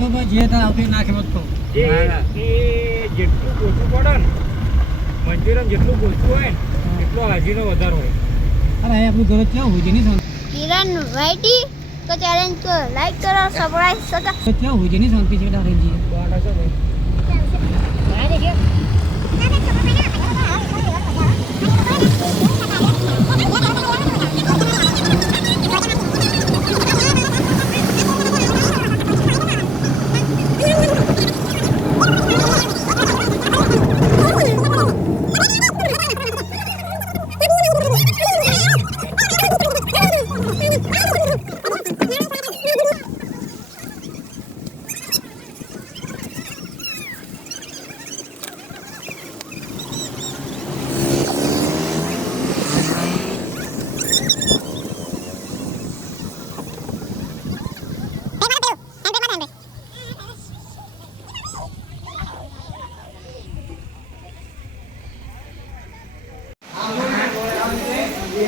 તો જે આવતી કહું. એ જેટલું ઓછું પડે ને મંચુરિયન જેટલું ઓછું હોય ને એટલો હાજીનો વધારો હોય. અરે અહીં આપણું ઘર ક્યાં હોય શાંતિ. કિરણ વાઈટી તો ચેલેન્જ કરો. લાઈક કરો સબસ્ક્રાઇબ સતા ક્યાં હોય છે નહીં શાંતિ છે તો?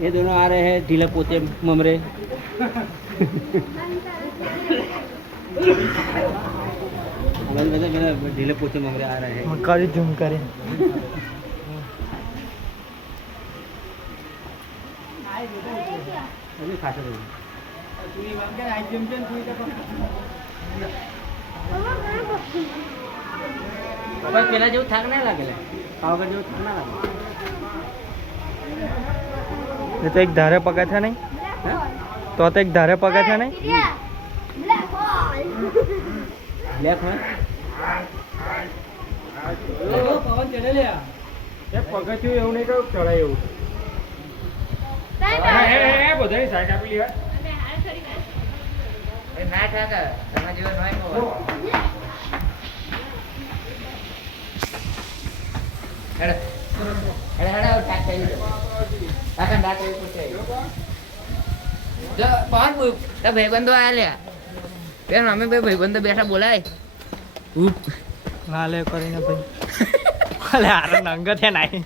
ये दोनों आ रहे हैं ढीले पोते ममरे हमारे मतलब मेरा ढीले पोते ममरे आ रहे हैं કરી ઝૂમ કરી अभी खाते रहो હવે પેલા જેવું થાક ના લાગે લે. પાવાગઢ જેવું થાક ના લાગે એ તો એક ધારે પગાથ્યા નહીં હા? તો તો એક ધારે પગાથ્યા નહીં બ્લેક હોય પવન ચડે લે એ પગથિયું એવું નહીં કહ્યું ચડાય એવું બધાની સાઈડ આપેલી હોય ના ભાઈબંધો આયા બેન અમે બે ભાઈબંધો બેઠા બોલાય. ઉપ. લાલે કરીને ભાઈ. અલે આરણ અંગત હે નાઈ.